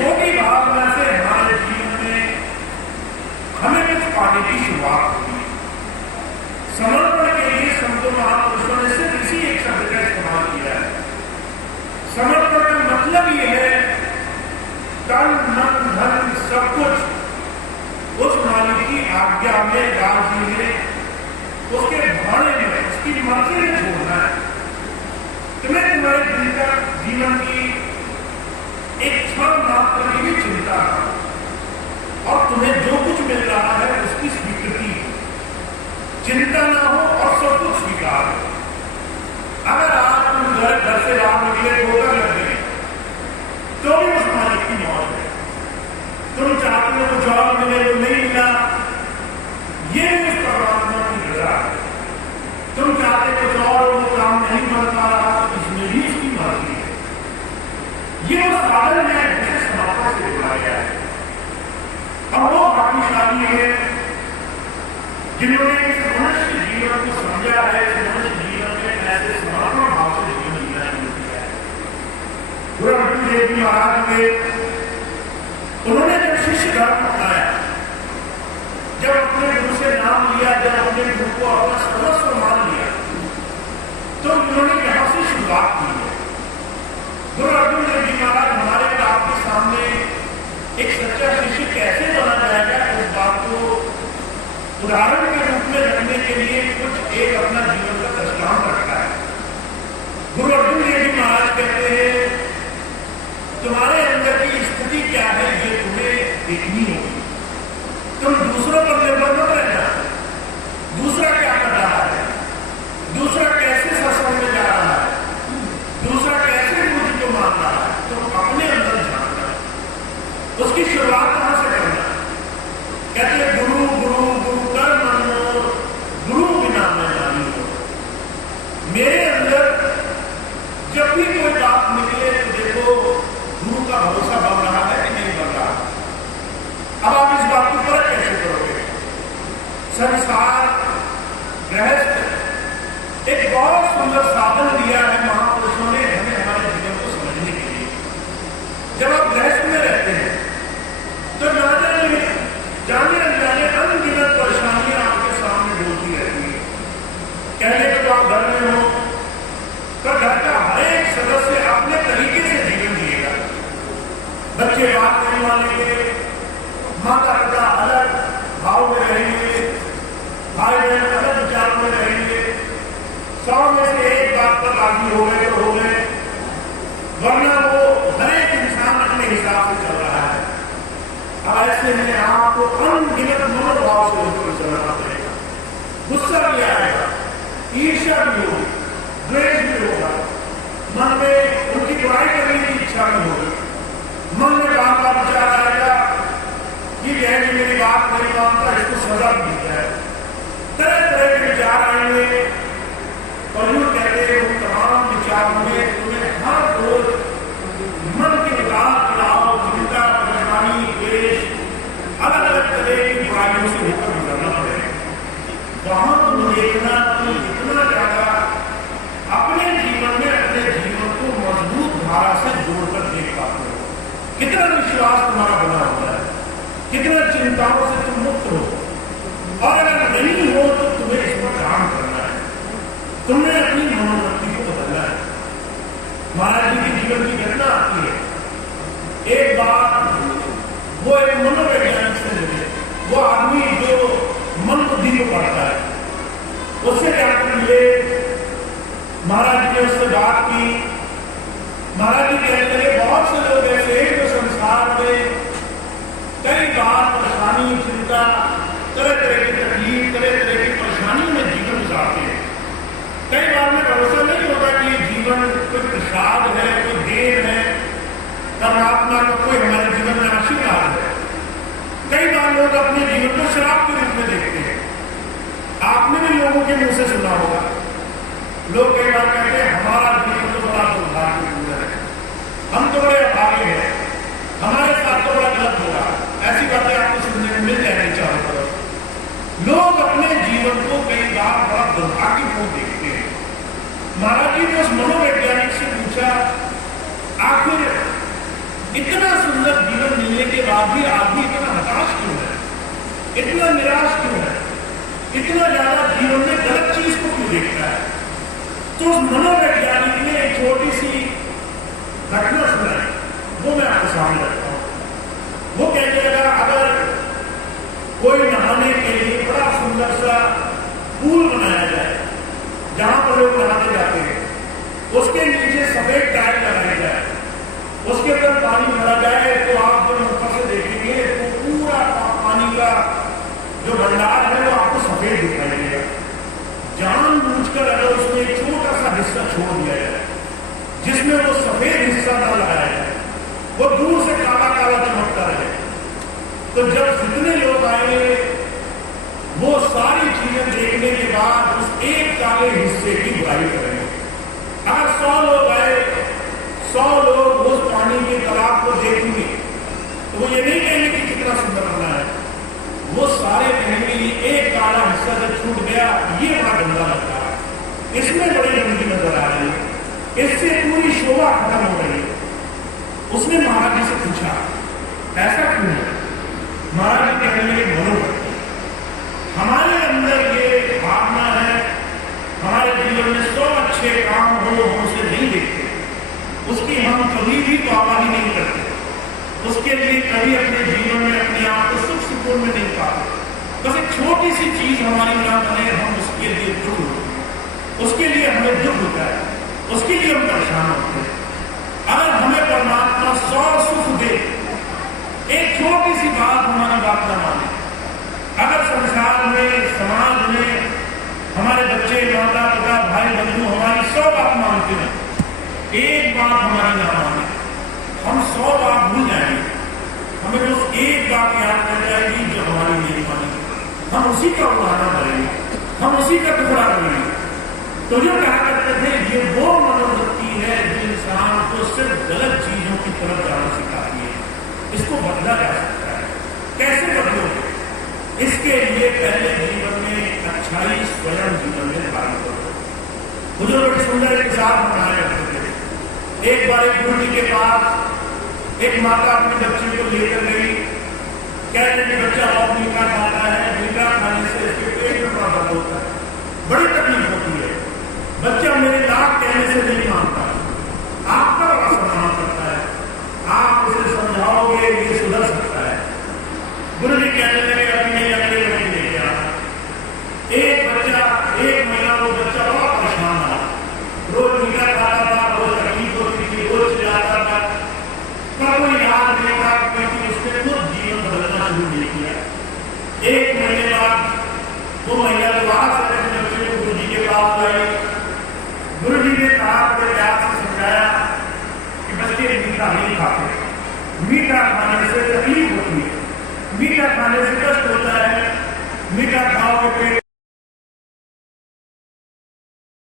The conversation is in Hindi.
छोटी भावना से हमारे जीवन में हमें कुछ पाने की शुरुआत होगी। समर्पण के लिए संतों महापुरुषों ने सिर्फ इसी एक शब्द का इस्तेमाल किया है। समर्पण का मतलब यह है तन मन धन सब कुछ उस मालिक की आज्ञा में, राजी में, उसके भाड़े में, उसकी मर्जी में छोड़ना है। तुम्हें तुम्हारे जीवन की एक क्षण मात्र की भी चिंता है और तुम्हें जो कुछ मिल रहा है उसकी स्वीकृति, चिंता ना हो और सब कुछ स्वीकार हो। अगर आज तुम घर से बाहर निकले, ठोकर लग गए, तो भी उस मालिक की मौत है। तुम चाहते हो कुछ और मिले, वो नहीं मिला, ये भी उस परमात्मा की रजा है। तुम चाहते कुछ और, वो काम नहीं बन पा रहा, इसमें भी उसकी मर्जी है। ये वो साधन है जिसे समर्पण से जोड़ा गया है। अब वो भाग्यशाली है जिन्होंने इस मनुष्य जीवन को समझा है, इस मनुष्य जीवन में ऐसे समर्पण भाव से जीवन जीना शुरू किया है। गुरु अर्जुन देव जी महाराज हुए, उन्होंने जब शिष्य धर्म अपनाया, जब अपने गुरु से नाम लिया, जब अपने गुरु को अपना सर्वस्व मान लिया, तो उन्होंने यहां से शुरुआत की है। गुरु अर्जुन देव जी महाराज हमारे आपके सामने एक सच्चा शिष्य कैसे बना जाएगा, इस बात को उदाहरण के रूप में रखने के लिए कुछ एक अपना जीवन का दृष्टांत रखा है। गुरु अर्जुन देव जी महाराज कहते हैं, तुम्हारे अंदर की स्थिति क्या है ये तुम्हें देखनी होगी। तुम दूसरों पर निर्भर मत रहना। दूसरा क्या कर रहा है, दूसरा कैसे सत्संग में जा रहा है, दूसरा कैसे बुद्धि को मान रहा है, तुम अपने अंदर झांकना है। उसकी शुरुआत कहां से करना? कहते हैं गुरु गुरु गुरु कर मनो, गुरु बिना मैं जानी हो। मेरे अंदर जब भी कोई बात निकले तो देखो गुरु का भरोसा बन रहा है कि नहीं बन रहा। अब आप इस बात को परख कैसे करोगे? संसार गृहस्थ एक बहुत सुंदर साधन दिया है महापुरुषों ने हमें हमारे जीवन को समझने के लिए। जब आप गृहस्थ में रहते हैं तो जाने अनजाने अनगिनत परेशानियां आपके सामने बोलती रहती है। कहने के तो आप घर में हो, तो घर का हर एक सदस्य अपने तरीके से जीवन जिएगा। बच्चे बात नहीं मानेंगे, माता पिता अलग भाव में रहेंगे, भाई बहन अलग विचार में रहेंगे। 100 में से एक बात पर राजी हो गए तो हो गए, वरना वो हर एक इंसान अपने हिसाब से चल रहा है। अब ऐसे में आपको अनगिनत मनोभाव से उनको चलना पड़ेगा। गुस्सा भी आएगा, ईर्ष्या भी होगी, द्वेष भी होगा, मन में उनकी बुराई करने की इच्छा नहीं होगी, मन में बार बार विचार आएगा कि यह मेरी बात नहीं मानता, इसको सजा भी दी जाए। तरह तरह के विचार आएंगे और यूं कहते हैं उन तमाम विचारों में तुम्हें हर रोज मन के उतार चढ़ाव, चिंता, परेशानी, द्वेष, अलग अलग तरह की बुराइयों से होकर गुजरना पड़ेगा। वहां तुम देखना तुम इतना ज्यादा अपने जीवन में अपने जीवन को मजबूत धारा से जोड़कर देख पाते हो, कितना विश्वास तुम्हारा बना होता है, कितना चिंताओं से तुम मुक्त हो। और अगर नहीं हो तो तुम्हें इस पर काम करना है, तुमने अपनी मनोवृत्ति को बदलना है। महाराज जी के जीवन की घटना आती है। एक बार वो एक मनोवैज्ञानिक से मिले, वो आदमी जो मन बुद्धि को पढ़ता है, उससे जाकर मिले। महाराज जी ने उससे बात की। महाराज जी कहने लगे बहुत से लोग ऐसे हैं जो संसार में कई बार परेशानी, चिंता, तरह तरह की तकलीफ, तरह तरह की परेशानी में जीवन गुजारते हैं। कई बार में भरोसा नहीं होता कि जीवन कोई प्रसाद है, कोई देन है, परमात्मा का कोई हमारे जीवन में आशीर्वाद है। कई बार लोग अपने जीवन को शराब के रूप में देखते हैं। आपने भी लोगों के मुंह से सुना होगा, लोग कई बार कहते हैं हमारा जीवन तो बड़ा दुर्भाग्यपूर्ण है, हम तो बड़े अभागे हैं, हमारे साथ तो बड़ा गलत होगा। ऐसी बातें आपको सुनने में मिल जाएंगी चारों तरफ। लोग अपने जीवन को कई बार बड़ा दुर्भाग्यपूर्ण देखते हैं। महाराज जी ने उस मनोवैज्ञानिक से पूछा, आखिर इतना सुंदर जीवन मिलने के बाद भी आदमी इतना हताश क्यों है, इतना निराश क्यों है, इतना ज्यादा जीवन में गलत चीज को क्यों देखता है? तो उस मनोवैज्ञानिक ने एक छोटी सी घटना सुनाई, वो मैं आपके सामने रखता हूं। वो कहते लगा, अगर कोई नहाने के लिए बड़ा सुंदर सा पूल बनाया जाए जहां पर लोग नहाने जाते हैं, उसके नीचे सफेद टाइल लगाई जाए, उसके अंदर पानी भरा जाए, तो आप जब ऊपर से देखेंगे तो पूरा पानी का जो भंडार है वो आपको सफेद दिखाई देगा। जानबूझकर अगर उसमें एक छोटा सा हिस्सा छोड़ दिया जाए जिसमें वो सफेद हिस्सा न लगाया जाए, वो दूर से काला काला चमकता रहे, तो जब जितने लोग आएंगे वो सारी चीजें देखने के बाद उस एक काले हिस्से की बुराई करेंगे। अगर 100 लोग आए, 100 लोग उस पानी के तालाब को देखेंगे तो वो ये नहीं कहेंगे कि कितना सुंदर बना है, वो सारे कहेंगे ये एक काला हिस्सा जब छूट गया ये बड़ा गंदा लगता है, इसमें बड़ी गंदगी नजर आ रही है, इससे पूरी शोभा खत्म हो रही है। उसने महाराज जी से पूछा ऐसा क्यों है? महाराज जी कहने लगे मनोवृत्ति, हमारे अंदर ये भावना है, हमारे जीवन में 100 अच्छे काम हो हम उसे नहीं देखते, उसकी हम कभी भी पाबंदी नहीं करते, उसके लिए कभी अपने जीवन में अपने आप को सुख सुकून में नहीं पाते। बस एक छोटी सी चीज हमारी ना बने हम उसके लिए दुख होते हैं, उसके लिए हमें दुख होता है, उसके लिए हम परेशान होते हैं। अगर हमें परमात्मा 100 सुख दे, एक छोटी सी बात हमारी बात ना माने, अगर संसार में समाज में हमारे बच्चे माता पिता भाई बंधु हमारी 100 बात मानते हैं, एक बात हमारी ना माने, हम 100 बात भूल जाएंगे, हमें उस एक बात याद रह जाएगी जो हमारी नहीं मानी, हम उसी का उदाहरण करेंगे, हम उसी का टुकड़ा करेंगे। तो जो कहा करते थे ये वो मनोवृत्ति है जो इंसान को सिर्फ गलत चीजों की तरफ जाना सिखाती है। इसको बदला जा सकता है, कैसे बदलोगे? इसके लिए पहले जीवन में अच्छाई स्वयं जीवन में धारण करो। मुझे बड़ी सुंदर एक साथ बनाया करते थे। एक बार एक गुरु जी के पास एक माता अपने बच्चे को लेकर गई, कह रहे कि बच्चा बहुत मीठा खाता है, मीठा खाने से इसके पेट में बड़ा दर्द होता है, बड़ी तकलीफ होती है, बच्चा मेरे लाख कहने से नहीं मानता, आपका बड़ा सम्मान करता है, आप उसे समझाओगे ये सुधर सकता है। गुरु जी कहने लगे अभी नहीं अगले महीने लेके आना। एक बच्चा, एक महीना वो बच्चा बड़ा परेशान था, रोज मीठा खाता था, रोज तकलीफ होती थी, रोज चिल्लाता था, पर कोई इलाज नहीं था क्योंकि उसने खुद जीवन बदलना शुरू नहीं किया। एक महीने बाद वो महिला दोबारा से अपने बच्चे को गुरु जी के पास आई। गुरु जी ने कहा, बड़े प्यार से समझाया कि बच्चे मीठा नहीं खाते, मीठा खाने से तकलीफ होती है, मीठा खाने से कष्ट होता है, मीठा खाओगे पेट